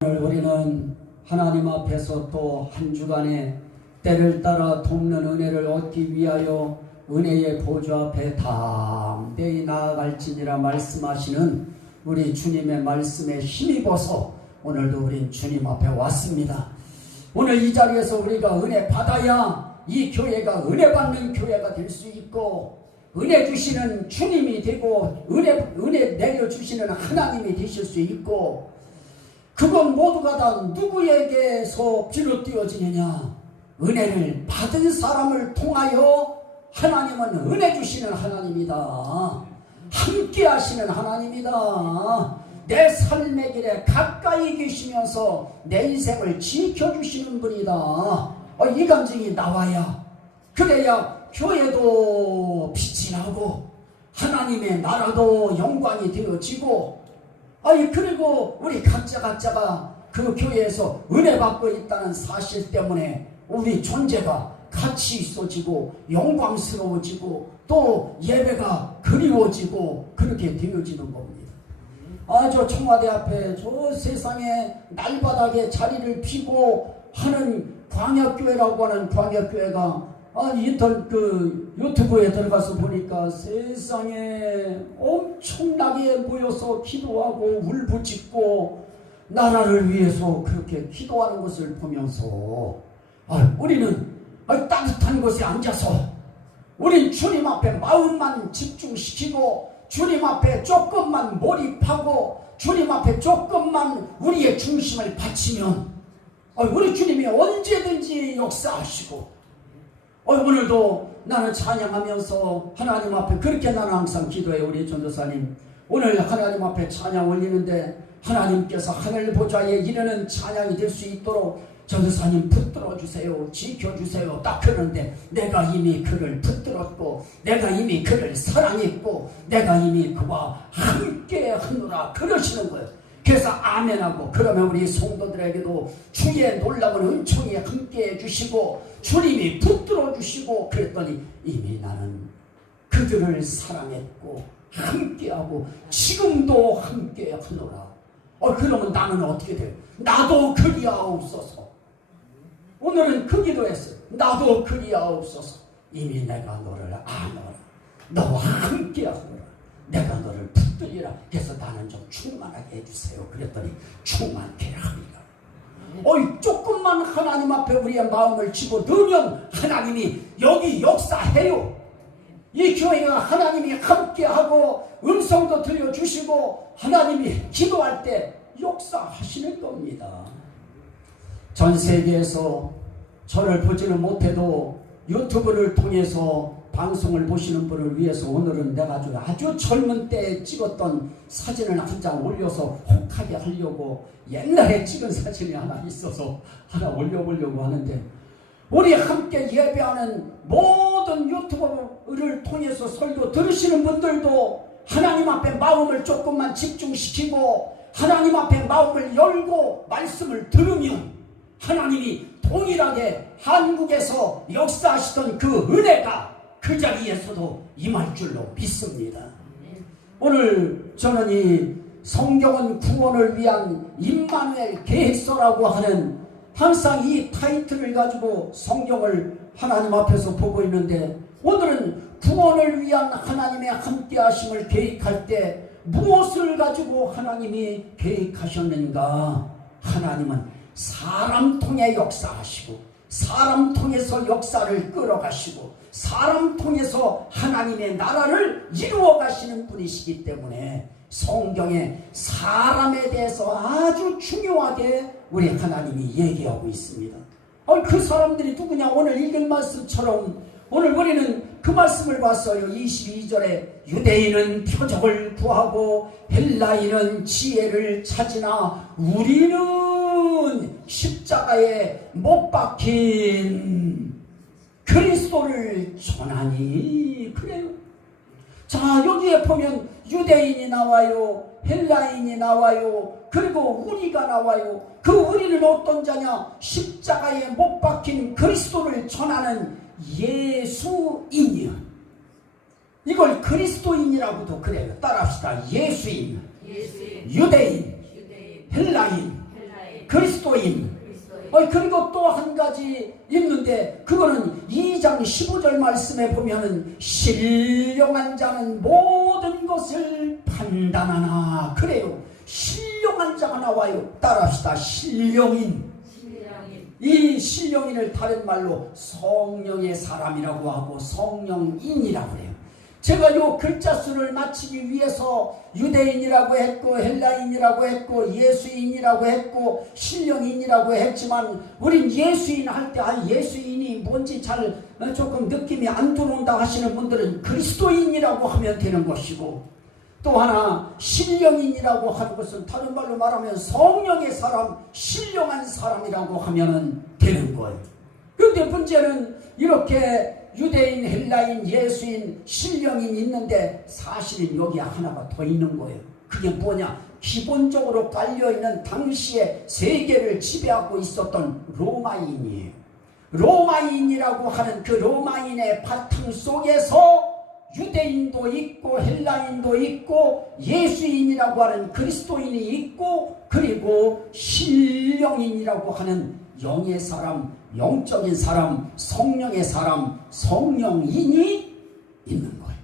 오늘 우리는 하나님 앞에서 또 한 주간에 때를 따라 돕는 은혜를 얻기 위하여 은혜의 보좌 앞에 담대히 나아갈지니라 말씀하시는 우리 주님의 말씀에 힘입어서 오늘도 우린 주님 앞에 왔습니다. 오늘 이 자리에서 우리가 은혜 받아야 이 교회가 은혜 받는 교회가 될 수 있고, 은혜 주시는 주님이 되고 은혜 내려주시는 하나님이 되실 수 있고, 그건 모두가 다 누구에게서 비롯되어지느냐? 은혜를 받은 사람을 통하여 하나님은 은혜 주시는 하나님이다. 함께 하시는 하나님이다. 내 삶의 길에 가까이 계시면서 내 인생을 지켜주시는 분이다. 이 감정이 나와야, 그래야 교회도 빛이 나고 하나님의 나라도 영광이 되어지고, 그리고 우리 각자가 그 교회에서 은혜 받고 있다는 사실 때문에 우리 존재가 가치 있어지고 영광스러워지고 또 예배가 그리워지고 그렇게 되어지는 겁니다. 저 청와대 앞에 저 세상에 날바닥에 자리를 피고 하는 광야교회라고 하는 광야교회가 인터넷 유튜브에 들어가서 보니까 세상에 엄청나게 모여서 기도하고 울부짖고 나라를 위해서 그렇게 기도하는 것을 보면서 우리는 따뜻한 곳에 앉아서 우린 주님 앞에 마음만 집중시키고 주님 앞에 조금만 몰입하고 주님 앞에 조금만 우리의 중심을 바치면 우리 주님이 언제든지 역사하시고, 오늘도 나는 찬양하면서 하나님 앞에 그렇게 나는 항상 기도해요. 우리 전도사님 오늘 하나님 앞에 찬양 올리는데 하나님께서 하늘 보좌에 이르는 찬양이 될 수 있도록 전도사님 붙들어 주세요, 지켜주세요 딱 그러는데, 내가 이미 그를 붙들었고 내가 이미 그를 사랑했고 내가 이미 그와 함께 하노라 그러시는 거예요. 그래서 아멘하고, 그러면 우리 성도들에게도 주의 놀라운 은총이 함께 해주시고 주님이 붙들어 주시고, 그랬더니 이미 나는 그들을 사랑했고 함께하고 지금도 함께 하노라. 그러면 나는 어떻게 돼요? 나도 그리하옵소서. 오늘은 그 기도했어요. 나도 그리하옵소서. 이미 내가 너를 아노라. 너와 함께 하노라. 내가 너를 붙들리라. 그래서 나는 좀 충만하게 해주세요. 그랬더니 충만케 합니다. 조금만 하나님 앞에 우리의 마음을 집어넣으면 하나님이 여기 역사해요. 이 교회가 하나님이 함께하고 음성도 들려주시고 하나님이 기도할 때 역사하시는 겁니다. 전 세계에서 저를 보지는 못해도 유튜브를 통해서 방송을 보시는 분을 위해서 오늘은 내가 아주 젊은 때 찍었던 사진을 한 장 올려서 혹하게 하려고, 옛날에 찍은 사진이 하나 있어서 하나 올려보려고 하는데, 우리 함께 예배하는 모든 유튜브를 통해서 설교 들으시는 분들도 하나님 앞에 마음을 조금만 집중시키고 하나님 앞에 마음을 열고 말씀을 들으면 하나님이 동일하게 한국에서 역사하시던 그 은혜가 그 자리에서도 임할 줄로 믿습니다. 오늘 저는 이 성경은 구원을 위한 임마누엘 계획서라고 하는, 항상 이 타이틀을 가지고 성경을 하나님 앞에서 보고 있는데, 오늘은 구원을 위한 하나님의 함께하심을 계획할 때 무엇을 가지고 하나님이 계획하셨는가? 하나님은 사람 통해 역사하시고 사람 통해서 역사를 끌어가시고 사람 통해서 하나님의 나라를 이루어 가시는 분이시기 때문에 성경에 사람에 대해서 아주 중요하게 우리 하나님이 얘기하고 있습니다. 그 사람들이 누구냐? 오늘 읽은 말씀처럼 오늘 우리는 그 말씀을 봤어요. 22절에 유대인은 표적을 구하고 헬라인은 지혜를 찾으나 우리는 십자가에 못 박힌 그리스도를 전하니. 그래요. 자, 여기에 보면 유대인이 나와요, 헬라인이 나와요, 그리고 우리가 나와요. 그 우리는 어떤 자냐? 십자가에 못 박힌 그리스도를 전하는 예수인이요. 이걸 그리스도인이라고도 그래요. 따라합시다. 예수인, 유대인, 헬라인, 그리스도인. 그리고 또 한 가지 있는데 그거는 2장 15절 말씀에 보면은 신령한 자는 모든 것을 판단하나 그래요. 신령한 자가 나와요. 따라합시다. 신령인. 이 신령인을 다른 말로 성령의 사람이라고 하고 성령인이라고 해요. 제가 요 글자 수를 맞추기 위해서 유대인이라고 했고 헬라인이라고 했고 예수인이라고 했고 신령인이라고 했지만 우린 예수인 할 때 예수인이 뭔지 잘 조금 느낌이 안 들어온다 하시는 분들은 그리스도인이라고 하면 되는 것이고, 또 하나 신령인이라고 하는 것은 다른 말로 말하면 성령의 사람, 신령한 사람이라고 하면 되는 거예요. 그런데 문제는 이렇게 유대인, 헬라인, 예수인, 신령인 있는데 사실은 여기 하나가 더 있는 거예요. 그게 뭐냐? 기본적으로 깔려있는 당시에 세계를 지배하고 있었던 로마인이에요. 로마인이라고 하는 그 로마인의 바탕 속에서 유대인도 있고 헬라인도 있고 예수인이라고 하는 그리스도인이 있고 그리고 신령인이라고 하는 영의 사람, 영적인 사람, 성령의 사람, 성령인이 있는 거예요.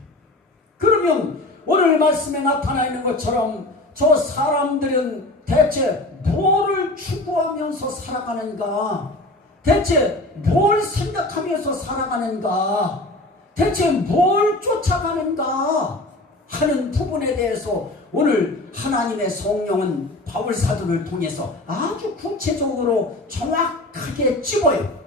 그러면 오늘 말씀에 나타나 있는 것처럼 저 사람들은 대체 뭐를 추구하면서 살아가는가? 대체 뭘 생각하면서 살아가는가? 대체 뭘 쫓아가는가 하는 부분에 대해서 오늘 하나님의 성령은 바울사도를 통해서 아주 구체적으로 정확하게 찝어요.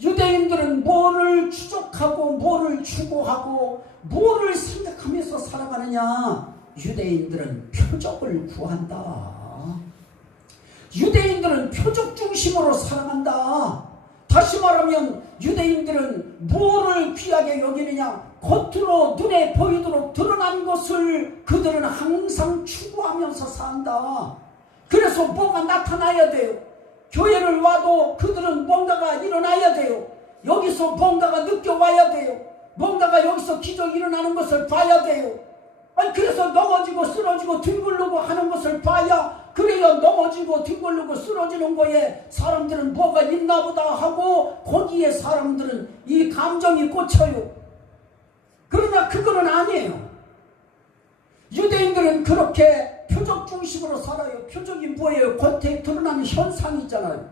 유대인들은 뭐를 추적하고 뭐를 추구하고 뭐를 생각하면서 살아가느냐? 유대인들은 표적을 구한다. 유대인들은 표적 중심으로 살아간다. 다시 말하면 유대인들은 뭐를 귀하게 여기느냐? 겉으로 눈에 보이도록 드러난 것을 그들은 항상 추구하면서 산다. 그래서 뭐가 나타나야 돼요. 교회를 와도 그들은 뭔가가 일어나야 돼요. 여기서 뭔가가 느껴와야 돼요. 뭔가가 여기서 기적이 일어나는 것을 봐야 돼요. 그래서 넘어지고 쓰러지고 뒹굴르고 하는 것을 봐야, 그래야 넘어지고 뒹굴르고 쓰러지는 거에 사람들은 뭐가 있나 보다 하고 거기에 사람들은 이 감정이 꽂혀요. 그러나 그거는 아니에요. 유대인들은 그렇게 표적 중심으로 살아요. 표적이 뭐예요? 겉에 드러나는 현상이 있잖아요.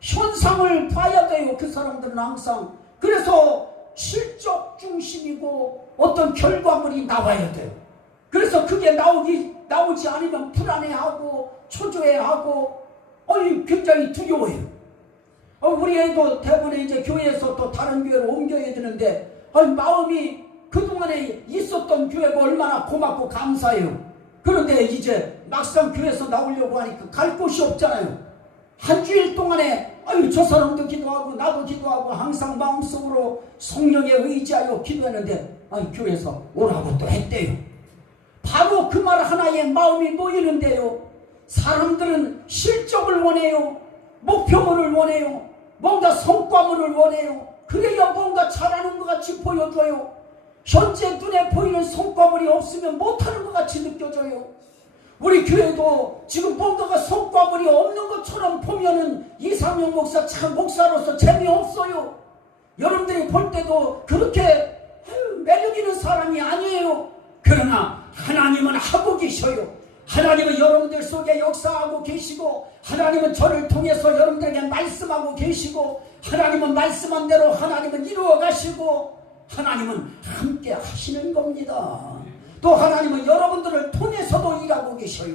현상을 봐야 돼요. 그 사람들은 항상. 그래서 실적 중심이고 어떤 결과물이 나와야 돼요. 그래서 그게 나오지 않으면 불안해하고 초조해하고 굉장히 두려워요. 우리 애도 대부분에 이제 교회에서 또 다른 교회로 옮겨야 되는데 마음이 그동안에 있었던 교회가 얼마나 고맙고 감사해요. 그런데 이제 막상 교회에서 나오려고 하니까 갈 곳이 없잖아요. 한 주일 동안에 저 사람도 기도하고 나도 기도하고 항상 마음속으로 성령에 의지하여 기도했는데 교회에서 오라고 또 했대요. 바로 그 말 하나에 마음이 모이는데요. 사람들은 실적을 원해요. 목표물을 원해요. 뭔가 성과물을 원해요. 그래야 뭔가 잘하는 것 같이 보여줘요. 현재 눈에 보이는 성과물이 없으면 못하는 것 같이 느껴져요. 우리 교회도 지금 뭔가가 성과물이 없는 것처럼 보면은 이상용 목사 참 목사로서 재미없어요. 여러분들이 볼 때도 그렇게 매력 있는 사람이 아니에요. 그러나 하나님은 하고 계셔요. 하나님은 여러분들 속에 역사하고 계시고, 하나님은 저를 통해서 여러분들에게 말씀하고 계시고, 하나님은 말씀한 대로 하나님은 이루어 가시고, 하나님은 함께 하시는 겁니다. 또 하나님은 여러분들을 통해서도 일하고 계셔요.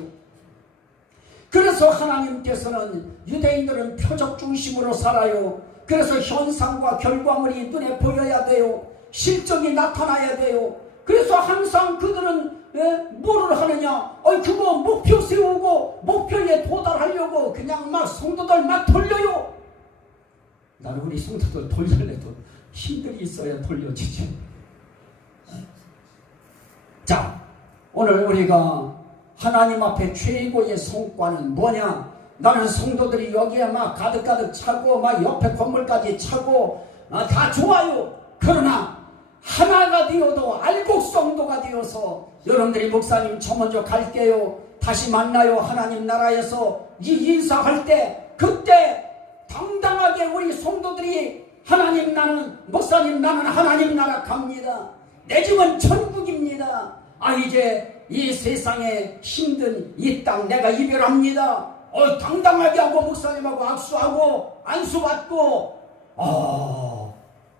그래서 하나님께서는 유대인들은 표적 중심으로 살아요. 그래서 현상과 결과물이 눈에 보여야 돼요. 실적이 나타나야 돼요. 그래서 항상 그들은 뭐를 하느냐? 그거 목표 세우고 목표에 도달하려고 그냥 막 성도들 막 돌려요. 나는 우리 성도들 돌려내도 힘들이 있어야 돌려지지. 자, 오늘 우리가 하나님 앞에 최고의 성과는 뭐냐? 나는 성도들이 여기에 막 가득가득 차고 막 옆에 건물까지 차고 다 좋아요. 그러나 하나가 되어도 알곡성도가 때가 되어서 여러분들이 목사님 저 먼저 갈게요, 다시 만나요, 하나님 나라에서 이 인사할 때, 그때 당당하게 우리 성도들이 하나님 나는, 목사님 나는 하나님 나라 갑니다, 내 집은 천국입니다, 이제 이 세상에 힘든 이 땅 내가 이별합니다, 당당하게 하고 목사님하고 악수하고 안수받고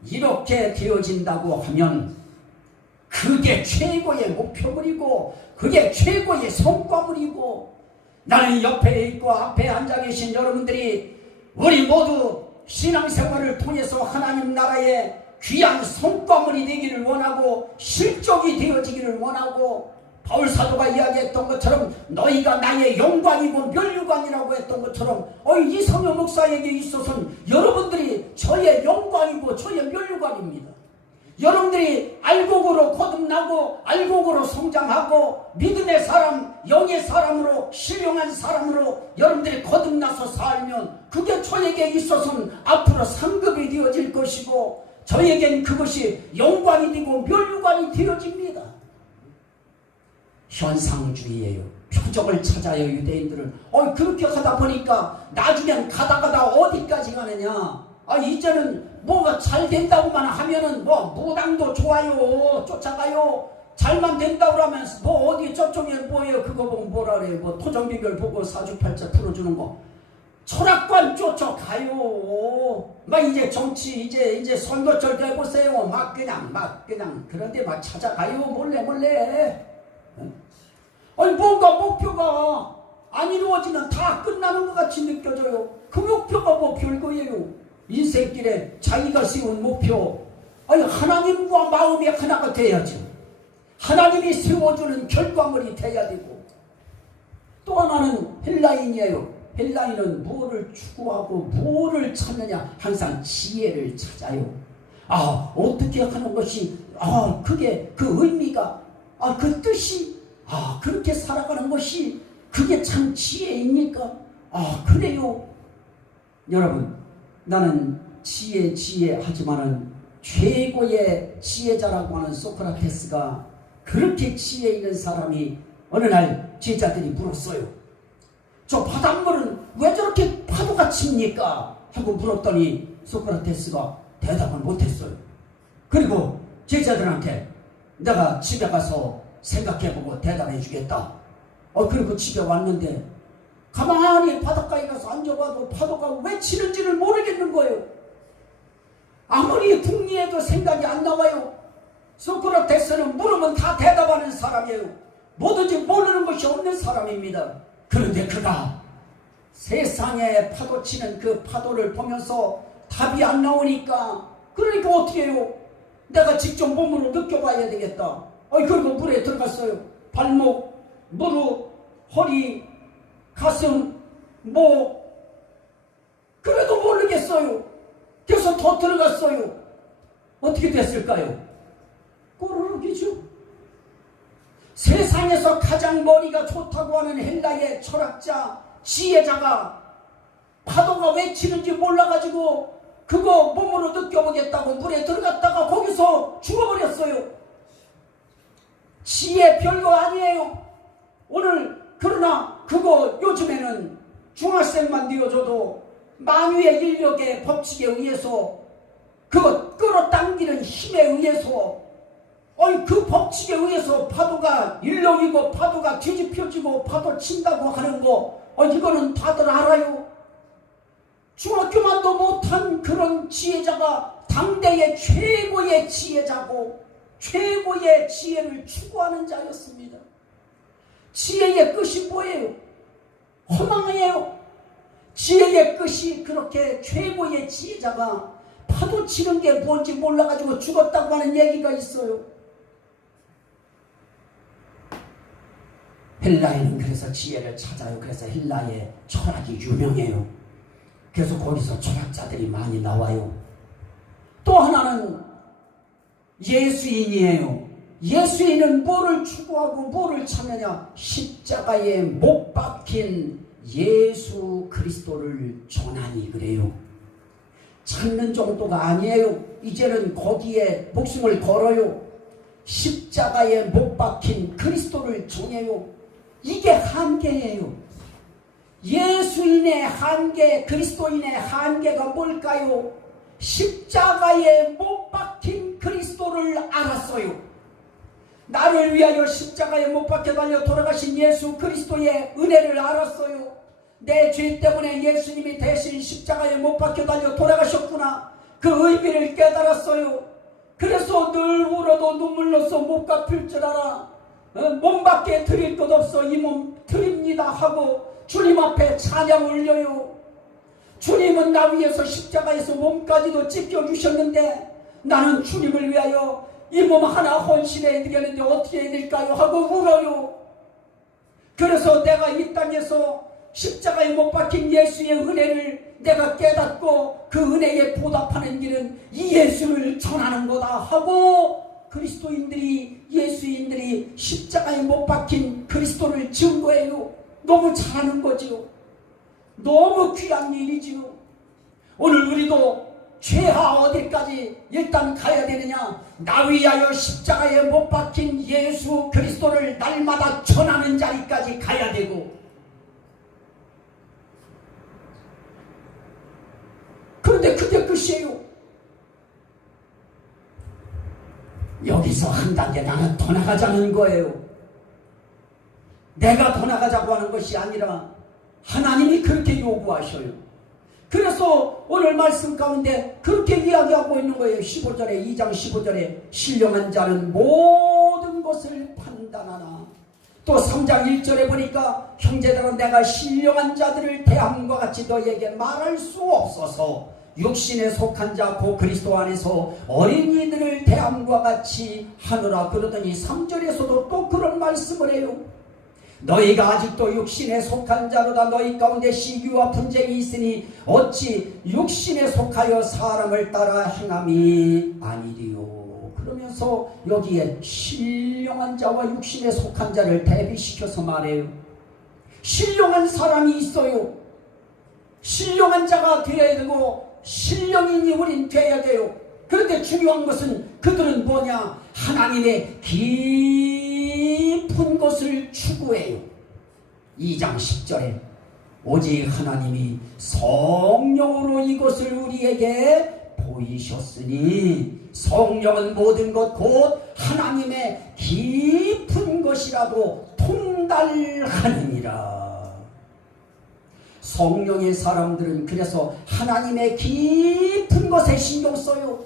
이렇게 되어진다고 하면 그게 최고의 목표물이고 그게 최고의 성과물이고, 나는 옆에 있고 앞에 앉아 계신 여러분들이 우리 모두 신앙생활을 통해서 하나님 나라의 귀한 성과물이 되기를 원하고 실족이 되어지기를 원하고, 바울 사도가 이야기했던 것처럼 너희가 나의 영광이고 면류관이라고 했던 것처럼 이성효 목사에게 있어서는 여러분들이 저의 영광이고 저의 면류관입니다. 여러분들이 알곡으로 거듭나고 알곡으로 성장하고 믿음의 사람, 영의 사람으로, 신령한 사람으로 여러분들이 거듭나서 살면 그게 저에게 있어서는 앞으로 상급이 되어질 것이고, 저에겐 그것이 영광이 되고 면류관이 되어집니다. 현상주의예요. 표적을 찾아요. 유대인들은 그렇게 하다 보니까 나중엔 가다 어디까지 가느냐, 이제는 뭐가 잘 된다고만 하면은 무당도 좋아요, 쫓아가요. 잘만 된다고 하면 어디 저쪽에 뭐예요, 그거 보고 뭐라 그래요, 토정비결 보고 사주팔자 풀어주는 거, 철학관 쫓아가요. 이제 정치 이제 선거철 때 보세요. 막 그냥 그런데 막 찾아가요. 몰래. 뭔가 목표가 안 이루어지면 다 끝나는 것 같이 느껴져요. 그 목표가 별거예요. 인생길에 자기가 세운 목표, 하나님과 마음이 하나가 돼야죠. 하나님이 세워주는 결과물이 돼야 되고, 또 하나는 헬라인이에요. 헬라인은 무엇을 추구하고 무엇을 찾느냐, 항상 지혜를 찾아요. 어떻게 하는 것이, 그게 그 의미가, 그 뜻이, 그렇게 살아가는 것이 그게 참 지혜입니까? 그래요. 여러분, 나는 지혜 하지만은 최고의 지혜자라고 하는 소크라테스가, 그렇게 지혜 있는 사람이 어느 날 제자들이 물었어요. 저 바닷물은 왜 저렇게 파도가 칩니까? 하고 물었더니 소크라테스가 대답을 못했어요. 그리고 제자들한테 내가 집에 가서 생각해보고 대답해 주겠다. 그리고 집에 왔는데 가만히 바닷가에 가서 앉아봐도 파도가 왜 치는지를 모르겠는 거예요. 아무리 궁리해도 생각이 안 나와요. 소크라테스는 물으면 다 대답하는 사람이에요. 뭐든지 모르는 것이 없는 사람입니다. 그런데 그가 세상에 파도치는 그 파도를 보면서 답이 안 나오니까, 그러니까 어떻게 해요? 내가 직접 몸으로 느껴봐야 되겠다. 그리고 물에 들어갔어요. 발목, 무릎, 허리, 가슴, 목. 그래도 모르겠어요. 그래서 더 들어갔어요. 어떻게 됐을까요? 꼬르륵이죠. 세상에서 가장 머리가 좋다고 하는 헬라의 철학자, 지혜자가 파도가 왜 치는지 몰라가지고 그거 몸으로 느껴보겠다고 물에 들어갔다가 거기서 죽어버렸어요. 지혜 별거 아니에요. 오늘 그러나 그거 요즘에는 중학생만 되어줘도 만유의 인력의 법칙에 의해서, 그거 끌어당기는 힘에 의해서, 그 법칙에 의해서 파도가 일렁이고 파도가 뒤집혀지고 파도 친다고 하는 거, 이거는 다들 알아요. 중학교만도 못한 그런 지혜자가 당대의 최고의 지혜자고 최고의 지혜를 추구하는 자였습니다. 지혜의 끝이 뭐예요? 허망이에요. 지혜의 끝이, 그렇게 최고의 지혜자가 파도 치는 게 뭔지 몰라가지고 죽었다고 하는 얘기가 있어요. 헬라인은 그래서 지혜를 찾아요. 그래서 헬라의 철학이 유명해요. 그래서 거기서 철학자들이 많이 나와요. 또 하나는 예수인이에요. 예수인은 뭐를 추구하고 뭐를 찾느냐? 십자가에 못 박힌 예수 그리스도를 전하니 그래요. 찾는 정도가 아니에요. 이제는 거기에 목숨을 걸어요. 십자가에 못 박힌 그리스도를 정해요. 이게 한계예요. 예수인의 한계, 그리스도인의 한계가 뭘까요? 십자가에 못 박힌 그리스도를 알았어요. 나를 위하여 십자가에 못 박혀 달려 돌아가신 예수 그리스도의 은혜를 알았어요. 내 죄 때문에 예수님이 대신 십자가에 못 박혀 달려 돌아가셨구나. 그 의미를 깨달았어요. 그래서 늘 울어도 눈물로써 못 갚을 줄 알아. 몸밖에 드릴 것 없어 이 몸 드립니다 하고 주님 앞에 찬양 올려요. 주님은 나 위해서 십자가에서 몸까지도 찢겨주셨는데 나는 주님을 위하여 이 몸 하나 헌신해야 되겠는데 어떻게 해야 될까요? 하고 울어요. 그래서 내가 이 땅에서 십자가에 못 박힌 예수의 은혜를 내가 깨닫고 그 은혜에 보답하는 길은 이 예수를 전하는 거다 하고 그리스도인들이, 예수인들이 십자가에 못 박힌 그리스도를 증거해요. 너무 잘하는 거지요. 너무 귀한 일이지요. 오늘 우리도 죄하 어디까지 일단 가야 되느냐? 나 위하여 십자가에 못 박힌 예수 그리스도를 날마다 전하는 자리까지 가야 되고, 그런데 그게 끝이에요. 여기서 한 단계 나는 더 나가자는 거예요. 내가 더 나가자고 하는 것이 아니라 하나님이 그렇게 요구하셔요. 그래서 오늘 말씀 가운데 그렇게 이야기하고 있는 거예요. 15절에, 2장 15절에 신령한 자는 모든 것을 판단하나. 또 3장 1절에 보니까 형제들은 내가 신령한 자들을 대함과 같이 너에게 말할 수 없어서 육신에 속한 자 곧 그리스도 안에서 어린이들을 대함과 같이 하노라. 그러더니 3절에서도 또 그런 말씀을 해요. 너희가 아직도 육신에 속한 자로다. 너희 가운데 시기와 분쟁이 있으니 어찌 육신에 속하여 사람을 따라 행함이 아니리요. 그러면서 여기에 신령한 자와 육신에 속한 자를 대비시켜서 말해요. 신령한 사람이 있어요. 신령한 자가 되어야 되고 신령인이 우린 되어야 돼요. 그런데 중요한 것은 그들은 뭐냐? 하나님의 깊은 것을 추구해요. 2장 10절에 오직 하나님이 성령으로 이것을 우리에게 보이셨으니 성령은 모든 것 곧 하나님의 깊은 것이라도 통달하느니라. 성령의 사람들은 그래서 하나님의 깊은 것에 신경 써요.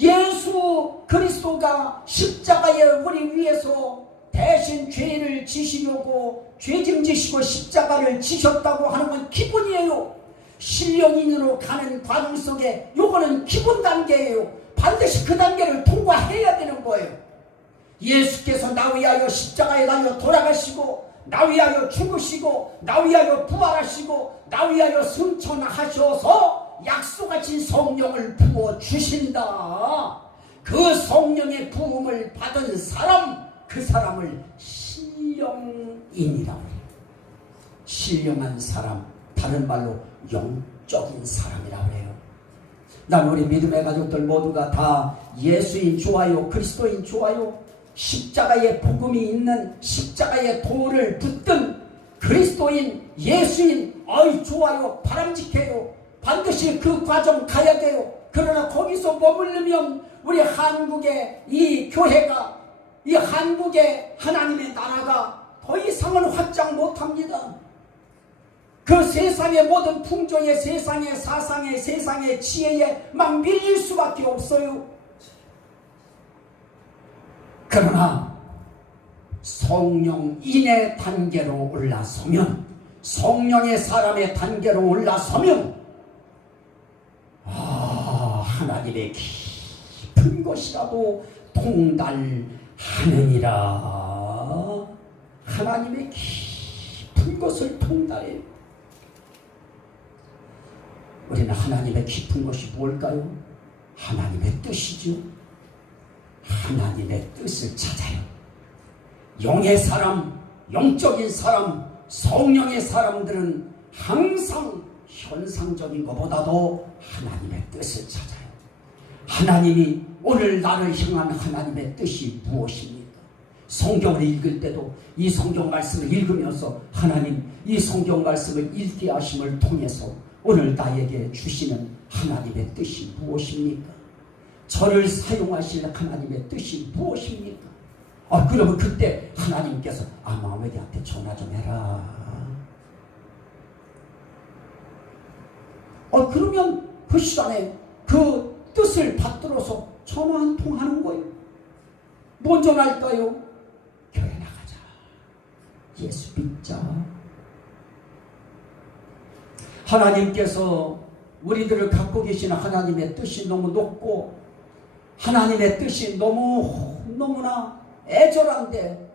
예수 그리스도가 십자가에 우리 위해서 대신 죄를 지시려고 죄짐 지시고 십자가를 지셨다고 하는 건 기본이에요. 신령인으로 가는 과정 속에 요거는 기본 단계예요. 반드시 그 단계를 통과해야 되는 거예요. 예수께서 나 위하여 십자가에 달려 돌아가시고 나 위하여 죽으시고 나 위하여 부활하시고 나 위하여 승천하셔서 약속하신 성령을 부어주신다. 그 성령의 부음을 받은 사람, 그 사람을 신령인이라고 해요. 신령한 사람, 다른 말로 영적인 사람이라고 해요. 난 우리 믿음의 가족들 모두가 다 예수인 좋아요, 그리스도인 좋아요, 십자가의 복음이 있는 십자가의 도를 붙든 그리스도인, 예수인, 어이 좋아요, 바람직해요. 반드시 그 과정 가야 돼요. 그러나 거기서 머무르면 우리 한국의 이 교회가, 이 한국의 하나님의 나라가 더 이상은 확장 못합니다. 그 세상의 모든 풍조에, 세상의 사상에, 세상의 지혜에 막 밀릴 수밖에 없어요. 그러나 성령인의 단계로 올라서면, 성령의 사람의 단계로 올라서면 하나님의 깊은 것이라도 통달하느니라. 하나님의 깊은 것을 통달해요. 우리는 하나님의 깊은 것이 뭘까요? 하나님의 뜻이죠. 하나님의 뜻을 찾아요. 영의 사람, 영적인 사람, 성령의 사람들은 항상 현상적인 것보다도 하나님의 뜻을 찾아요. 하나님이 오늘 나를 향한 하나님의 뜻이 무엇입니까? 성경을 읽을 때도 이 성경 말씀을 읽으면서 하나님 이 성경 말씀을 읽게 하심을 통해서 오늘 나에게 주시는 하나님의 뜻이 무엇입니까? 저를 사용하실 하나님의 뜻이 무엇입니까? 그러면 그때 하나님께서 마무리한테 전화 좀 해라. 그러면 그 시간에 그 뜻을 받들어서 전화 한 통 하는 거예요. 뭔 전화일까요? 교회 나가자. 예수 믿자. 하나님께서 우리들을 갖고 계시는 하나님의 뜻이 너무 높고 하나님의 뜻이 너무나 애절한데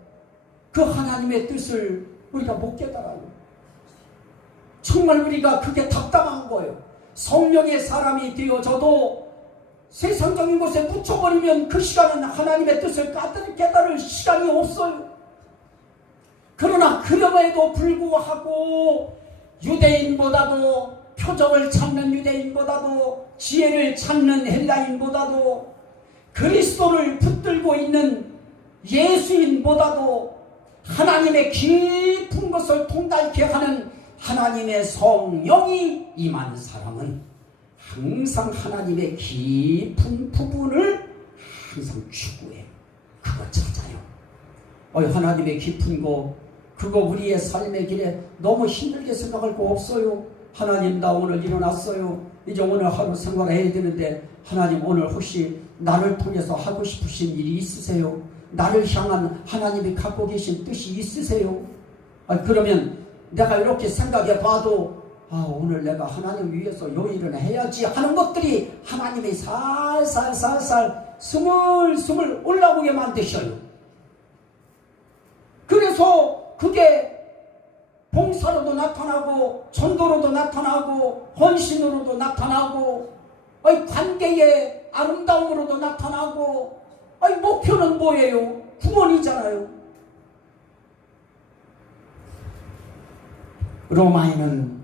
그 하나님의 뜻을 우리가 못 깨달아요. 정말 우리가 그게 답답한 거예요. 성령의 사람이 되어져도 세상적인 곳에 묻혀버리면 그 시간은 하나님의 뜻을 깨달을 시간이 없어요. 그러나 그럼에도 불구하고 유대인보다도 표적을 찾는 유대인보다도 지혜를 찾는 헬라인보다도 그리스도를 붙들고 있는 예수인보다도 하나님의 깊은 것을 통달케 하는 하나님의 성령이 임한 사람은 항상 하나님의 깊은 부분을 항상 추구해. 그거 찾아요. 하나님의 깊은 거 그거 우리의 삶의 길에 너무 힘들게 생각할 거 없어요. 하나님 나 오늘 일어났어요. 이제 오늘 하루 생활해야 되는데 하나님 오늘 혹시 나를 통해서 하고 싶으신 일이 있으세요? 나를 향한 하나님이 갖고 계신 뜻이 있으세요? 그러면 내가 이렇게 생각해 봐도 오늘 내가 하나님 위해서 요 일을 해야지 하는 것들이 하나님이 살살 스물스물 올라오게 만드셔요. 그래서 그게 봉사로도 나타나고 전도로도 나타나고 헌신으로도 나타나고 관계의 아름다움으로도 나타나고 목표는 뭐예요? 구원이잖아요. 로마에는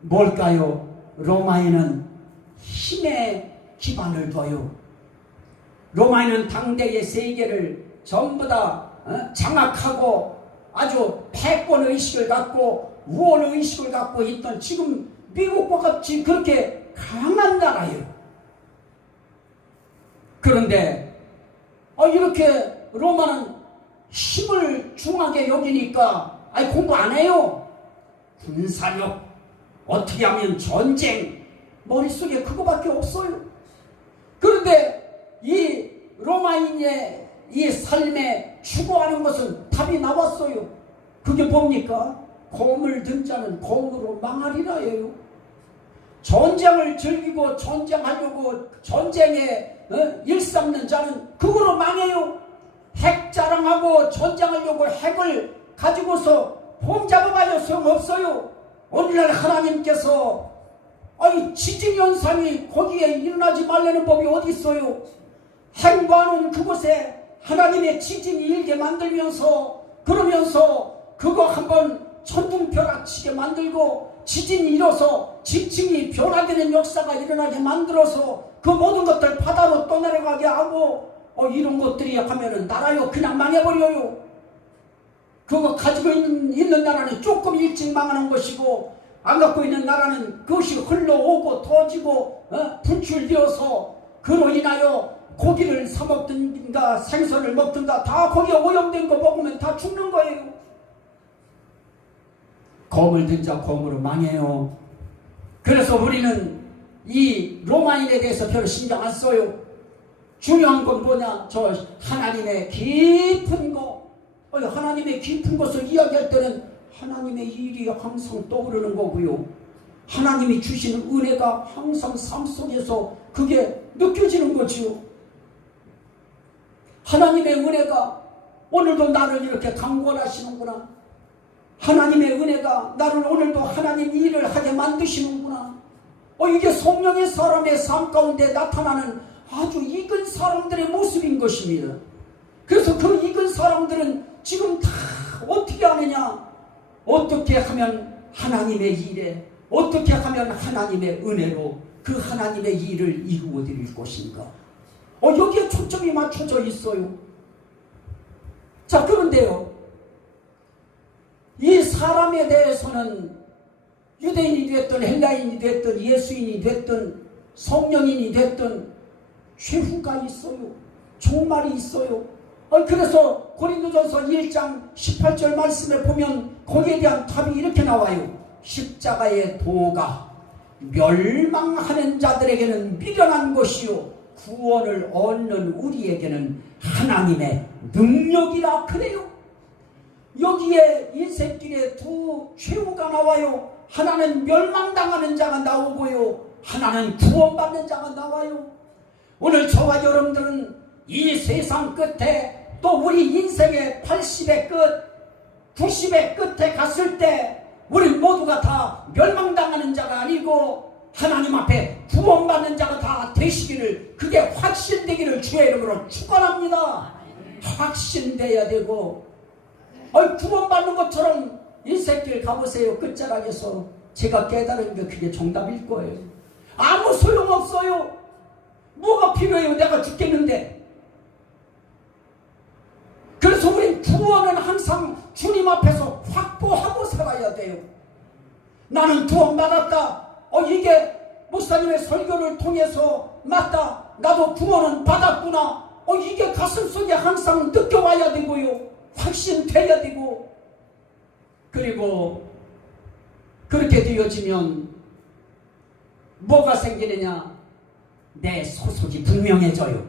뭘까요? 로마에는 힘의 기반을 둬요. 로마에는 당대의 세계를 전부 다 장악하고 아주 패권의식을 갖고 우월의식을 갖고 있던 지금 미국과 같이 그렇게 강한 나라예요. 그런데 이렇게 로마는 힘을 중하게 여기니까 공부 안 해요. 군사력, 어떻게 하면 전쟁, 머릿속에 그거밖에 없어요. 그런데 이 로마인의 이 삶에 추구하는 것은 답이 나왔어요. 그게 뭡니까? 검을 든 자는 검으로 망하리라예요. 전쟁을 즐기고 전쟁하려고 전쟁에 일삼는 자는 그거로 망해요. 핵 자랑하고 전쟁하려고 핵을 가지고서 폼 잡아봐야 소용없어요. 오늘날 하나님께서 지진현상이 거기에 일어나지 말라는 법이 어디 있어요? 핵관은 그곳에 하나님의 지진이 일게 만들면서 그러면서 그거 한번 천둥벼락치게 만들고 지진이 일어서 지층이 변화되는 역사가 일어나게 만들어서 그 모든 것들 바다로 떠내려가게 하고 이런 것들이 하면은 나라요 그냥 망해버려요. 그거 가지고 있는 나라는 조금 일찍 망하는 것이고 안 갖고 있는 나라는 그것이 흘러오고 터지고 분출되어서 그로 인하여 고기를 사 먹든가 생선을 먹든가 다 거기에 오염된 거 먹으면 다 죽는 거예요. 검을 든 자 검으로 망해요. 그래서 우리는 이 로마인에 대해서 별로 신경 안 써요. 중요한 건 뭐냐? 저 하나님의 깊은 거. 하나님의 깊은 것을 이야기할 때는 하나님의 일이 항상 떠오르는 거고요. 하나님이 주시는 은혜가 항상 삶 속에서 그게 느껴지는 거지요. 하나님의 은혜가 오늘도 나를 이렇게 강권하시는구나. 하나님의 은혜가 나를 오늘도 하나님 일을 하게 만드시는구나. 이게 성령의 사람의 삶 가운데 나타나는 아주 익은 사람들의 모습인 것입니다. 그래서 그 익은 사람들은 지금 다 어떻게 하느냐? 어떻게 하면 하나님의 일에, 어떻게 하면 하나님의 은혜로 그 하나님의 일을 이루어 드릴 것인가? 여기에 초점이 맞춰져 있어요. 자, 그런데요, 이 사람에 대해서는 유대인이 됐든 헬라인이 됐든 예수인이 됐든 성령인이 됐든 최후가 있어요. 종말이 있어요. 그래서 고린도전서 1장 18절 말씀에 보면 거기에 대한 답이 이렇게 나와요. 십자가의 도가 멸망하는 자들에게는 미련한 것이요 구원을 얻는 우리에게는 하나님의 능력이라 그래요. 여기에 인생길에 두 최후가 나와요. 하나는 멸망당하는 자가 나오고요, 하나는 구원받는 자가 나와요. 오늘 저와 여러분들은 이 세상 끝에, 또 우리 인생의 80의 끝, 90의 끝에 갔을 때 우리 모두가 다 멸망당하는 자가 아니고 하나님 앞에 구원받는 자가 다 되시기를, 그게 확신되기를 주의 이름으로 축원합니다. 확신돼야 되고, 구원받는 것처럼 인생길 가보세요. 끝자락에서 제가 깨달은 게 그게 정답일 거예요. 아무 소용없어요. 뭐가 필요해요? 내가 죽겠는데. 그래서 우리 구원은 항상 주님 앞에서 확보하고 살아야 돼요. 나는 구원받았다. 이게 목사님의 설교를 통해서 맞다. 나도 구원은 받았구나. 이게 가슴속에 항상 느껴와야 되고요. 확신돼야 되고, 그리고 그렇게 되어지면 뭐가 생기느냐? 내 소속이 분명해져요.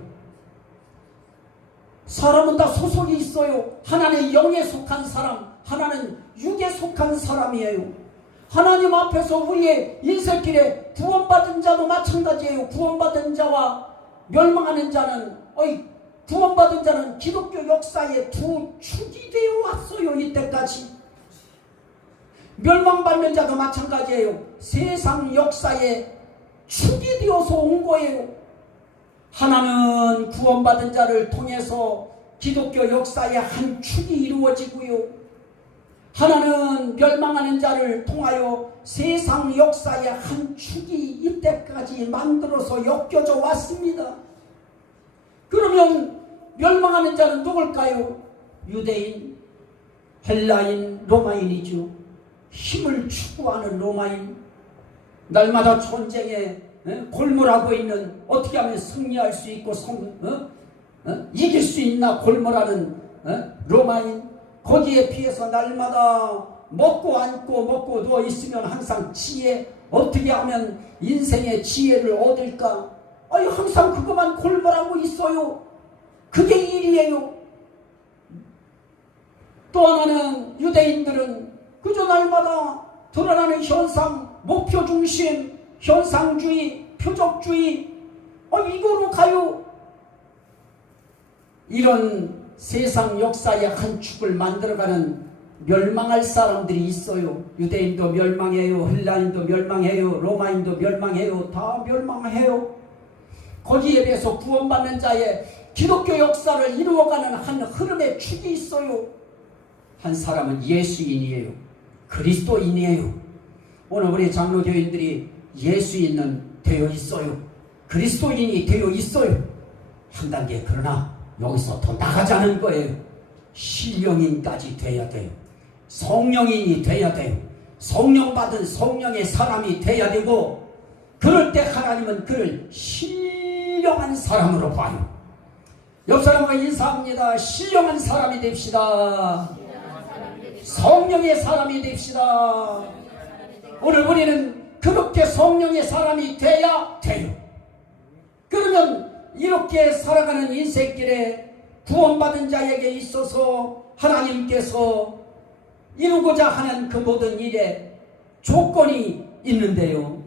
사람은 다 소속이 있어요. 하나는 영에 속한 사람, 하나는 육에 속한 사람이에요. 하나님 앞에서 우리의 인생길에 구원받은 자도 마찬가지예요. 구원받은 자와 멸망하는 자는, 구원받은 자는 기독교 역사의 두 축이 되어 왔어요. 이때까지. 멸망받는 자도 마찬가지예요. 세상 역사의 축이 되어서 온 거예요. 하나는 구원받은 자를 통해서 기독교 역사의 한 축이 이루어지고요, 하나는 멸망하는 자를 통하여 세상 역사의 한 축이 이때까지 만들어서 엮여져 왔습니다. 그러면 멸망하는 자는 누굴까요? 유대인, 헬라인, 로마인이죠. 힘을 추구하는 로마인, 날마다 전쟁에 골몰하고 있는, 어떻게 하면 승리할 수 있고 이길 수 있나 골몰하는 로마인, 거기에 비해서 날마다 먹고 앉고 먹고 누워 있으면 항상 지혜, 어떻게 하면 인생의 지혜를 얻을까, 항상 그것만 골몰하고 있어요. 그게 일이에요. 또 하나는 유대인들은 그저 날마다 드러나는 현상, 목표 중심, 현상주의, 표적주의, 이거로 가요. 이런 세상 역사의 한 축을 만들어가는 멸망할 사람들이 있어요. 유대인도 멸망해요. 헬라인도 멸망해요. 로마인도 멸망해요. 다 멸망해요. 거기에 대해서 구원받는 자의 기독교 역사를 이루어가는 한 흐름의 축이 있어요. 한 사람은 예수인이에요. 그리스도인이에요. 오늘 우리 장로교인들이 예수인은 되어 있어요. 그리스도인이 되어 있어요. 한 단계. 그러나 여기서 더 나가자는 거예요. 신령인까지 돼야 돼요. 성령인이 돼야 돼요. 성령 받은 성령의 사람이 돼야 되고, 그럴 때 하나님은 그를 신령한 사람으로 봐요. 옆 사람과 인사합니다. 신령한 사람이 됩시다. 성령의 사람이 됩시다. 오늘 우리는 그렇게 성령의 사람이 돼야 돼요. 그러면 이렇게 살아가는 인생길에 구원받은 자에게 있어서 하나님께서 이루고자 하는 그 모든 일에 조건이 있는데요.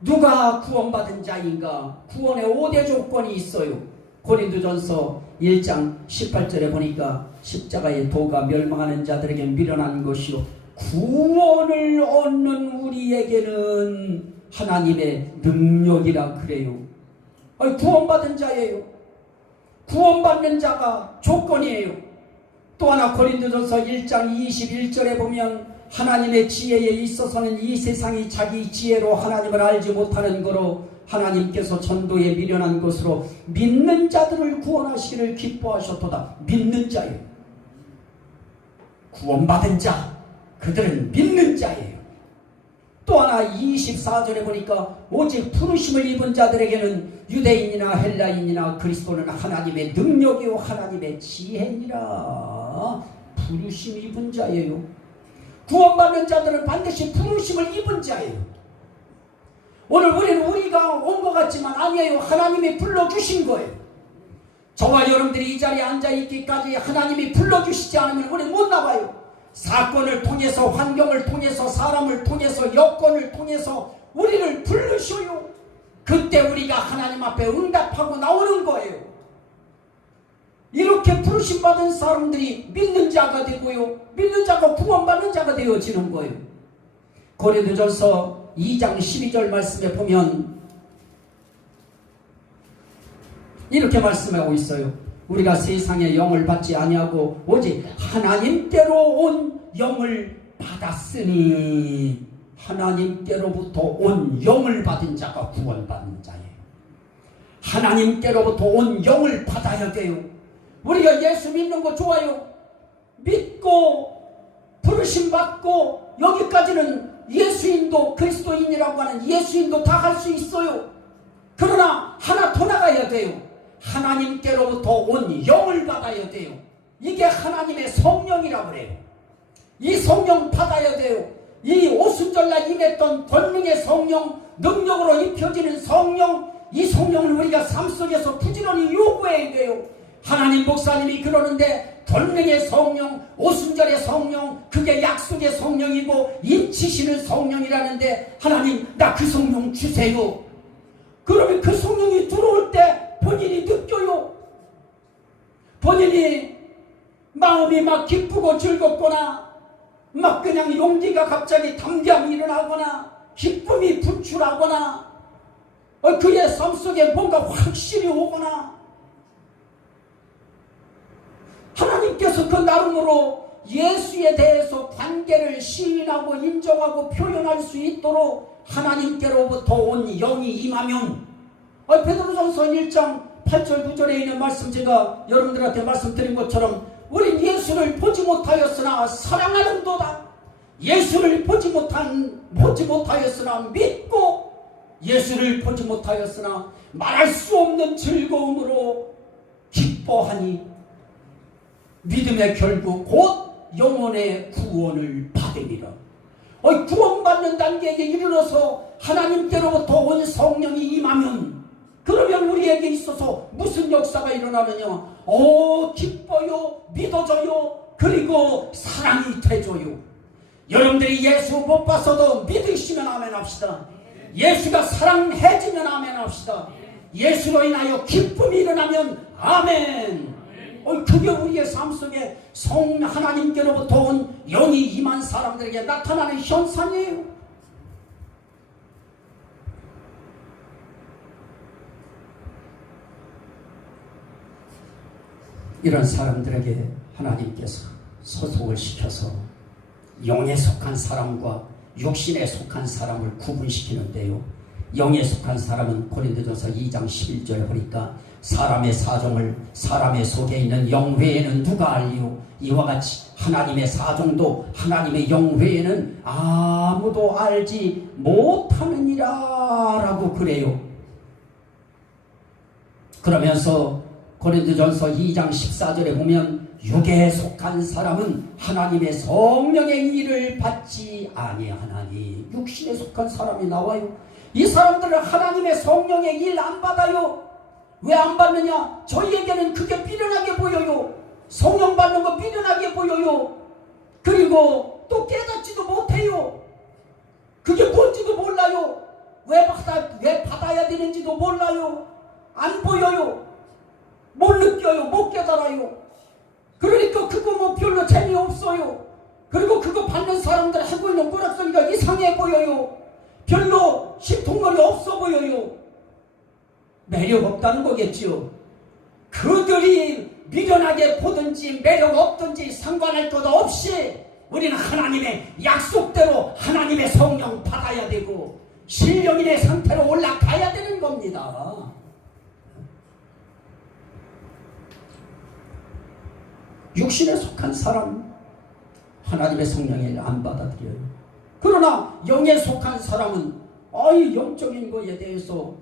누가 구원받은 자인가? 구원의 5대 조건이 있어요. 고린도전서 1장 18절에 보니까 십자가의 도가 멸망하는 자들에게 미련한 것이요 구원을 얻는 우리에게는 하나님의 능력이라 그래요. 구원받은 자예요. 구원받는 자가 조건이에요. 또 하나 고린도전서 1장 21절에 보면 하나님의 지혜에 있어서는 이 세상이 자기 지혜로 하나님을 알지 못하는 거로 하나님께서 전도에 미련한 것으로 믿는 자들을 구원하시기를 기뻐하셨도다. 믿는 자예요. 구원받은 자, 그들은 믿는 자예요. 또 하나 24절에 보니까 오직 부르심을 입은 자들에게는 유대인이나 헬라인이나 그리스도는 하나님의 능력이요 하나님의 지혜니라. 부르심 입은 자예요. 구원받는 자들은 반드시 부르심을 입은 자예요. 오늘 우리는 우리가 온 것 같지만 아니에요. 하나님이 불러주신 거예요. 저와 여러분들이 이 자리에 앉아있기까지 하나님이 불러주시지 않으면 우리는 못 나와요. 사건을 통해서, 환경을 통해서, 사람을 통해서, 여건을 통해서 우리를 부르셔요. 그때 우리가 하나님 앞에 응답하고 나오는 거예요. 이렇게 부르심받은 사람들이 믿는 자가 되고요, 믿는 자가 구원받는 자가 되어지는 거예요. 고린도전서 2장 12절 말씀에 보면 이렇게 말씀하고 있어요. 우리가 세상의 영을 받지 아니하고 오직 하나님께로 온 영을 받았으니, 하나님께로부터 온 영을 받은 자가 구원받는 자예요. 하나님께로부터 온 영을 받아야 돼요. 우리가 예수 믿는 거 좋아요. 믿고 부르심 받고 여기까지는 예수인도 그리스도인이라고 하는 예수인도 다 할 수 있어요. 그러나 하나 더 나가야 돼요. 하나님께로부터 온 영을 받아야 돼요. 이게 하나님의 성령이라고 그래요. 이 성령 받아야 돼요. 이 오순절날 임했던 권능의 성령, 능력으로 입혀지는 성령, 이 성령을 우리가 삶 속에서 부지런히 요구해야 돼요. 하나님 목사님이 그러는데 권능의 성령, 오순절의 성령, 그게 약속의 성령이고 인치시는 성령이라는데 하나님 나 그 성령 주세요. 그러면 그 성령이 들어올 때 본인이 느껴요. 본인이 마음이 막 기쁘고 즐겁거나 막 그냥 용기가 갑자기 담대함이 일어나거나 기쁨이 분출하거나 그의 삶 속에 뭔가 확신이 오거나 하나님께서 그 나름으로 예수에 대해서 관계를 시인하고 인정하고 표현할 수 있도록 하나님께로부터 온 영이 임하면 베드로전서 1장 8절 9절에 있는 말씀 제가 여러분들한테 말씀드린 것처럼 우린 예수를 보지 못하였으나 사랑하는도다. 예수를 보지 못하였으나 믿고 예수를 보지 못하였으나 말할 수 없는 즐거움으로 기뻐하니 믿음의 결국 곧 영혼의 구원을 받으리라. 구원받는 단계에 이르러서 하나님께로부터 온 성령이 임하면 그러면 우리에게 있어서 무슨 역사가 일어나느냐? 기뻐요, 믿어져요, 그리고 사랑이 되줘요. 여러분들이 예수 못 봤어도 믿으시면 아멘 합시다. 예수가 사랑해지면 아멘 합시다. 예수로 인하여 기쁨이 일어나면 아멘. 그게 우리의 삶 속에 하나님께로부터 온 영이 임한 사람들에게 나타나는 현상이에요. 이런 사람들에게 하나님께서 소속을 시켜서 영에 속한 사람과 육신에 속한 사람을 구분시키는데요. 영에 속한 사람은 고린도전서 2장 11절에 보니까 사람의 사정을 사람의 속에 있는 영 외에는 누가 알리요? 이와 같이 하나님의 사정도 하나님의 영 외에는 아무도 알지 못하느니라 라고 그래요. 그러면서 고린도전서 2장 14절에 보면 육에 속한 사람은 하나님의 성령의 일을 받지 아니하나니, 육신에 속한 사람이 나와요. 이 사람들은 하나님의 성령의 일 안 받아요. 왜 안 받느냐? 저희에게는 그게 미련하게 보여요. 성령 받는 거 미련하게 보여요. 그리고 또 깨닫지도 못해요. 그게 뭔지도 몰라요. 왜 받아야 되는지도 몰라요. 안 보여요. 못 느껴요. 못 깨달아요. 그러니까 그거 별로 재미없어요. 그리고 그거 받는 사람들 하고 있는 꾸락소리가 이상해 보여요. 별로 신통물이 없어 보여요. 매력 없다는 거겠죠. 그들이 미련하게 보든지 매력 없든지 상관할 것 없이 우리는 하나님의 약속대로 하나님의 성령 받아야 되고 신령인의 상태로 올라가야 되는 겁니다. 육신에 속한 사람 하나님의 성령을 안 받아들여요. 그러나 영에 속한 사람은 영적인 것에 대해서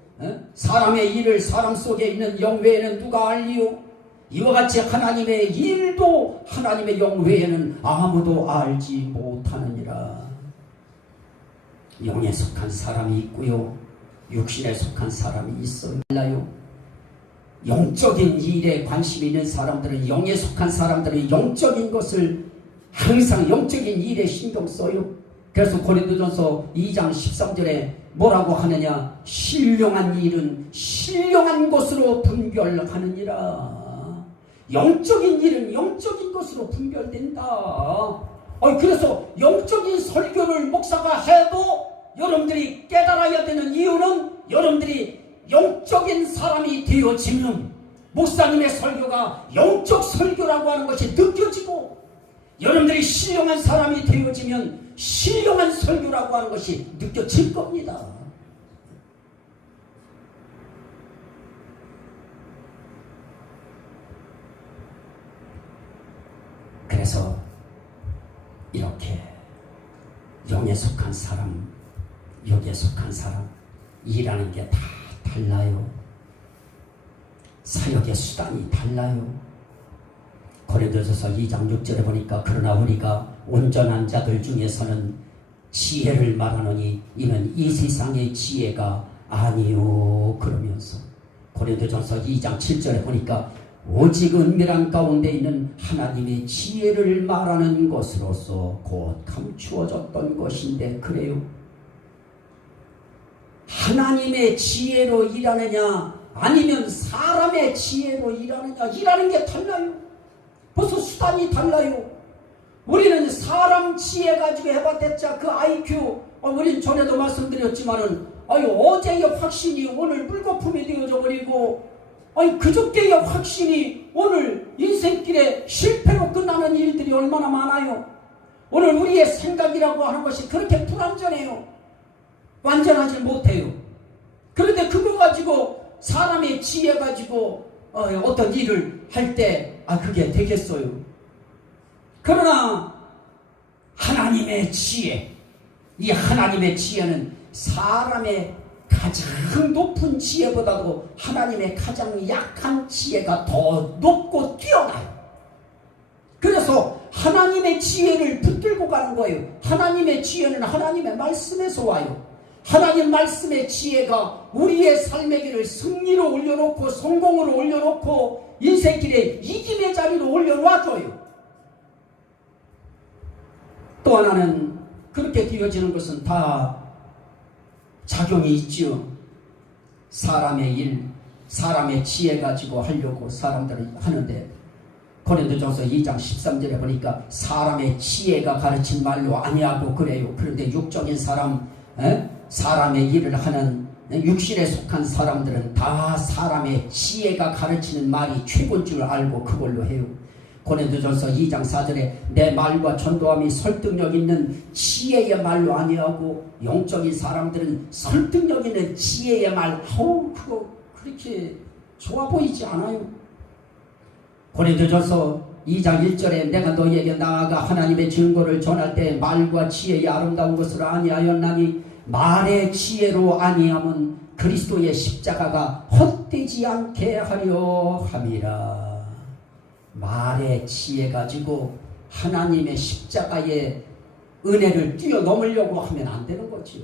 사람의 일을 사람 속에 있는 영 외에는 누가 알리요? 이와 같이 하나님의 일도 하나님의 영 외에는 아무도 알지 못하느니라. 영에 속한 사람이 있고요, 육신에 속한 사람이 있어요. 달라요. 영적인 일에 관심이 있는 사람들은, 영에 속한 사람들은 영적인 것을 항상 영적인 일에 신경 써요. 그래서 고린도전서 2장 13절에 뭐라고 하느냐? 신령한 일은 신령한 것으로 분별하느니라. 영적인 일은 영적인 것으로 분별된다. 그래서 영적인 설교를 목사가 해도 여러분들이 깨달아야 되는 이유는, 여러분들이 영적인 사람이 되어지면 목사님의 설교가 영적 설교라고 하는 것이 느껴지고, 여러분들이 신령한 사람이 되어지면 신령한 설교라고 하는 것이 느껴질 겁니다. 그래서 이렇게 영에 속한 사람, 육에 속한 사람, 일하는 게 다 달라요. 사역의 수단이 달라요. 고린도전서 2장 6절에 보니까 그러나 우리가 온전한 자들 중에서는 지혜를 말하노니 이는 이 세상의 지혜가 아니요 그러면서, 고린도전서 2장 7절에 보니까 오직 은밀한 가운데 있는 하나님의 지혜를 말하는 것으로서 곧 감추어졌던 것인데, 그래요. 하나님의 지혜로 일하느냐 아니면 사람의 지혜로 일하느냐, 일하는 게 달라요. 벌써 수단이 달라요. 우리는 사람 지혜 가지고 해봤댔자 그 IQ, 우린 전에도 말씀드렸지만은 어제의 확신이 오늘 물거품이 되어져 버리고, 그저께의 확신이 오늘 인생길에 실패로 끝나는 일들이 얼마나 많아요. 오늘 우리의 생각이라고 하는 것이 그렇게 불완전해요. 완전하지 못해요. 그런데 그거 가지고, 사람의 지혜 가지고 어떤 일을 할 때 그게 되겠어요. 그러나 하나님의 지혜, 이 하나님의 지혜는 사람의 가장 높은 지혜보다도 하나님의 가장 약한 지혜가 더 높고 뛰어나요. 그래서 하나님의 지혜를 붙들고 가는 거예요. 하나님의 지혜는 하나님의 말씀에서 와요. 하나님 말씀의 지혜가 우리의 삶의 길을 승리로 올려놓고, 성공으로 올려놓고, 인생길에 이김의 자리로 올려놔줘요. 또 하나는, 그렇게 되어지는 것은 다 작용이 있죠. 사람의 일, 사람의 지혜 가지고 하려고 사람들이 하는데, 고린도전서 2장 13절에 보니까 사람의 지혜가 가르친 말로 아니하고 그래요. 그런데 육적인 사람, 사람의 일을 하는 육신에 속한 사람들은 다 사람의 지혜가 가르치는 말이 최고인 줄 알고 그걸로 해요. 고린도전서 2장 4절에 내 말과 전도함이 설득력 있는 지혜의 말로 아니하고, 영적인 사람들은 설득력 있는 지혜의 말, 그거 그렇게 좋아 보이지 않아요. 고린도전서 2장 1절에 내가 너희에게 나아가 하나님의 증거를 전할 때 말과 지혜의 아름다운 것을 아니하였나니 말의 지혜로 아니함은 그리스도의 십자가가 헛되지 않게 하려 함이라. 말의 지혜 가지고 하나님의 십자가의 은혜를 뛰어넘으려고 하면 안 되는 거지요.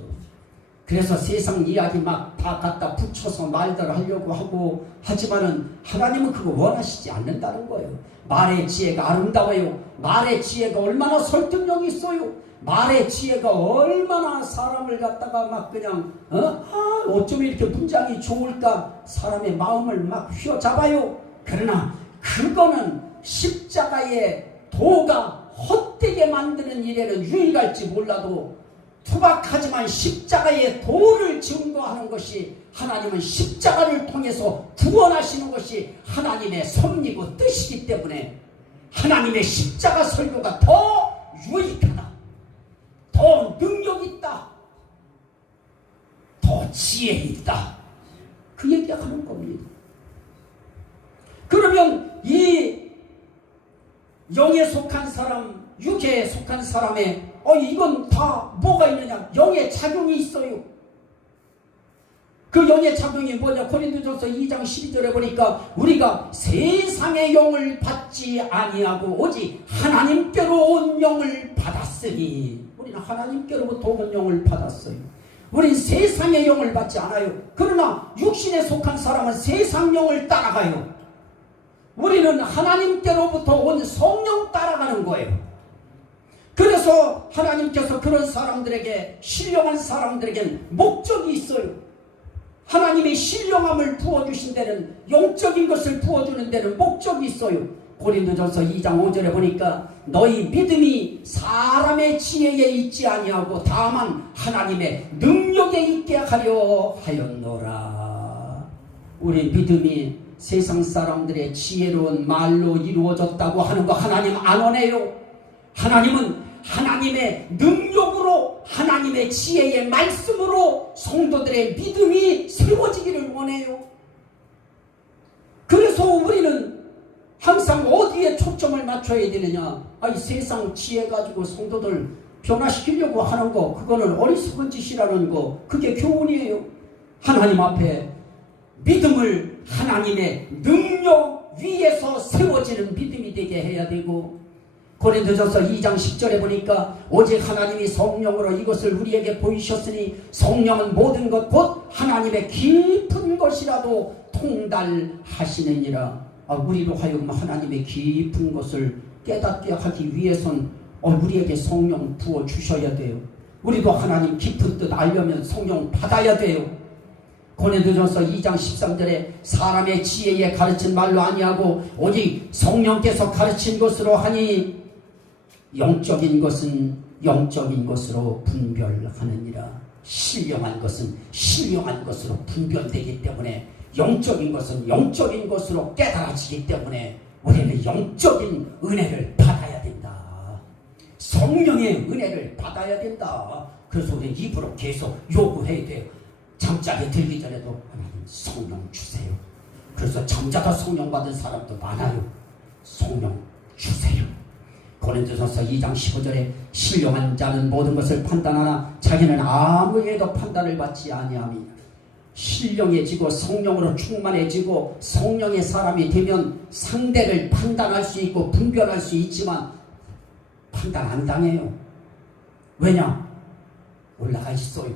그래서 세상 이야기 막 다 갖다 붙여서 말들 하려고 하고 하지만은 하나님은 그거 원하시지 않는다는 거예요. 말의 지혜가 아름다워요. 말의 지혜가 얼마나 설득력이 있어요. 말의 지혜가 얼마나 사람을 갖다가 막 그냥 어쩜 이렇게 문장이 좋을까, 사람의 마음을 막 휘어잡아요. 그러나 그거는 십자가의 도가 헛되게 만드는 일에는 유익할지 몰라도, 투박하지만 십자가의 도를 증거하는 것이, 하나님은 십자가를 통해서 구원하시는 것이 하나님의 섭리고 뜻이기 때문에 하나님의 십자가 설교가 더 유익하다, 더 능력 있다, 더 지혜 있다, 그 얘기하는 겁니다. 그러면 이 영에 속한 사람, 육에 속한 사람의 이건 다 뭐가 있느냐? 영의 작용이 있어요. 그 영의 작용이 뭐냐? 고린도전서 2장 12절에 보니까 우리가 세상의 영을 받지 아니하고 오직 하나님께로 온 영을 받았으니, 우리는 하나님께로부터 온 영을 받았어요. 우린 세상의 영을 받지 않아요. 그러나 육신에 속한 사람은 세상 영을 따라가요. 우리는 하나님께로부터 온 성령 따라가는 거예요. 그래서 하나님께서 그런 사람들에게, 신령한 사람들에게는 목적이 있어요. 하나님의 신령함을 부어주신 데는, 영적인 것을 부어주는 데는 목적이 있어요. 고린도전서 2장 5절에 보니까 너희 믿음이 사람의 지혜에 있지 아니하고 다만 하나님의 능력에 있게 하려 하였노라. 우리 믿음이 세상 사람들의 지혜로운 말로 이루어졌다고 하는 거 하나님 안 원해요. 하나님은 하나님의 능력으로, 하나님의 지혜의 말씀으로 성도들의 믿음이 세워지기를 원해요. 그래서 우리는 항상 어디에 초점을 맞춰야 되느냐? 이 세상 지혜 가지고 성도들 변화시키려고 하는 거, 그거는 어리석은 짓이라는 거, 그게 교훈이에요. 하나님 앞에 믿음을 하나님의 능력 위에서 세워지는 믿음이 되게 해야 되고, 고린도전서 2장 10절에 보니까 오직 하나님이 성령으로 이것을 우리에게 보이셨으니 성령은 모든 것 곧 하나님의 깊은 것이라도 통달하시느니라. 우리로 하여금 하나님의 깊은 것을 깨닫게 하기 위해선 우리에게 성령 부어주셔야 돼요. 우리도 하나님 깊은 뜻 알려면 성령 받아야 돼요. 고린도전서 2장 13절에 사람의 지혜에 가르친 말로 아니하고 오직 성령께서 가르친 것으로 하니 영적인 것은 영적인 것으로 분별하느니라. 신령한 것은 신령한 것으로 분별되기 때문에, 영적인 것은 영적인 것으로 깨달아지기 때문에 우리는 영적인 은혜를 받아야 된다. 성령의 은혜를 받아야 된다. 그래서 우리는 입으로 계속 요구해야 돼요. 잠자리 들기 전에도 하나님 성령 주세요. 그래서 잠자다 성령 받은 사람도 많아요. 성령 주세요. 고린도전서 2장 15절에 신령한 자는 모든 것을 판단하나 자기는 아무에도 판단을 받지 아니하며, 신령해지고 성령으로 충만해지고 성령의 사람이 되면 상대를 판단할 수 있고 분별할 수 있지만 판단 안 당해요. 왜냐? 올라가 있어요.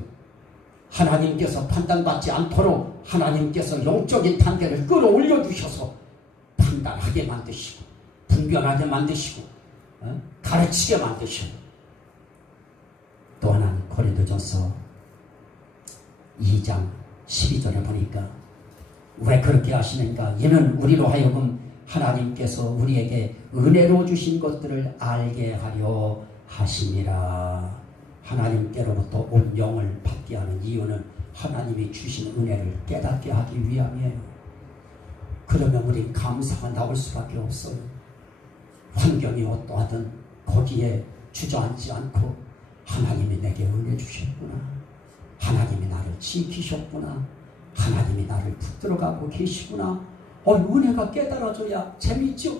하나님께서 판단받지 않도록 하나님께서 영적인 단계를 끌어올려 주셔서 판단하게 만드시고 분별하게 만드시고 가르치게 만드시고, 또 하나는 고린도전서 2장 12절에 보니까 왜 그렇게 하시는가? 이는 우리로 하여금 하나님께서 우리에게 은혜로 주신 것들을 알게 하려 하심이라. 하나님께로부터 온 영을 받게 하는 이유는 하나님이 주신 은혜를 깨닫게 하기 위함이에요. 그러면 우리 감사가 나올 수밖에 없어요. 환경이 어떠하든 거기에 주저앉지 않고 하나님이 내게 은혜 주셨구나, 하나님이 나를 지키셨구나, 하나님이 나를 붙들어가고 계시구나. 은혜가 깨달아져야 재미있죠.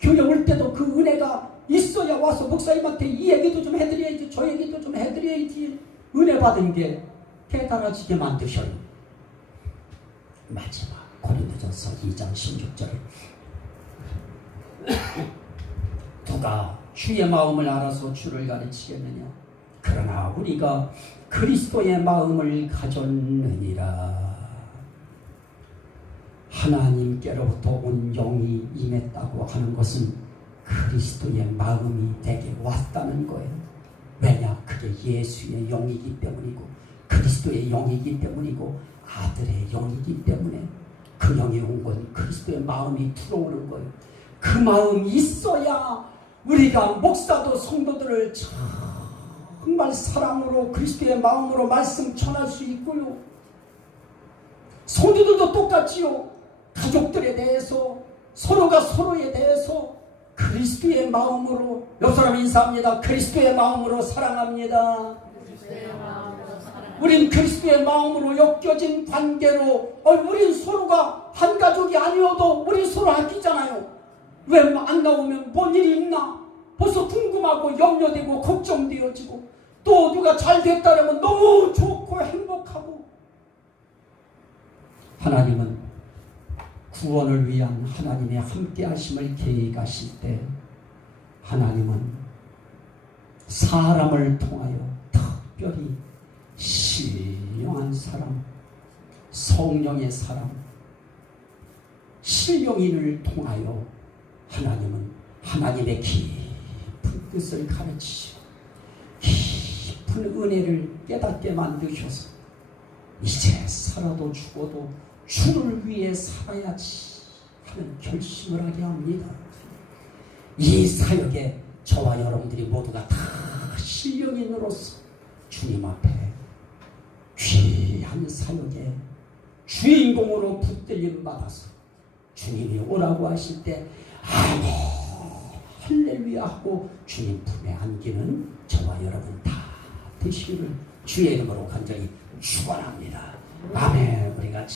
교회 올 때도 그 은혜가 있어야 와서 목사님한테 이 얘기도 좀 해드려야지, 저 얘기도 좀 해드려야지. 은혜 받은 게 깨달아지게 만드셔요. 마지막 고린도전서 2장 16절에 누가 주의 마음을 알아서 주를 가르치겠느냐? 그러나 우리가 그리스도의 마음을 가졌느니라. 하나님께로부터 온 영이 임했다고 하는 것은 그리스도의 마음이 내게 왔다는 거예요. 왜냐? 그게 예수의 영이기 때문이고 그리스도의 영이기 때문이고 아들의 영이기 때문에 그 영이 온 건 그리스도의 마음이 들어오는 거예요. 그 마음이 있어야 우리가 목사도 성도들을 정말 사랑으로 그리스도의 마음으로 말씀 전할 수 있고요. 성도들도 똑같지요. 가족들에 대해서, 서로가 서로에 대해서 그리스도의 마음으로, 옆 사람 인사합니다. 그리스도의 마음으로 사랑합니다. 우린 그리스도의 마음으로 엮여진 관계로, 우린 서로가 한 가족이 아니어도 우린 서로 아끼잖아요. 왜 안 나오면 뭔 일이 있나 벌써 궁금하고 염려되고 걱정되어지고, 또 누가 잘 됐다면 너무 좋고 행복하고. 하나님은 구원을 위한 하나님의 함께 하심을 계획하실 때, 하나님은 사람을 통하여 특별히 신령한 사람, 성령의 사람, 신령인을 통하여 하나님은 하나님의 깊은 뜻을 가르치시고 깊은 은혜를 깨닫게 만드셔서 이제 살아도 죽어도 주를 위해 살아야지 하는 결심을 하게 합니다. 이 사역에 저와 여러분들이 모두가 다 신령인으로서 주님 앞에 귀한 사역에 주인공으로 붙들림 받아서 주님이 오라고 하실 때 아멘 할렐루야 하고 주님 품에 안기는 저와 여러분 다 되시기를 주의 이름으로 간절히 축원합니다. 아멘. 우리가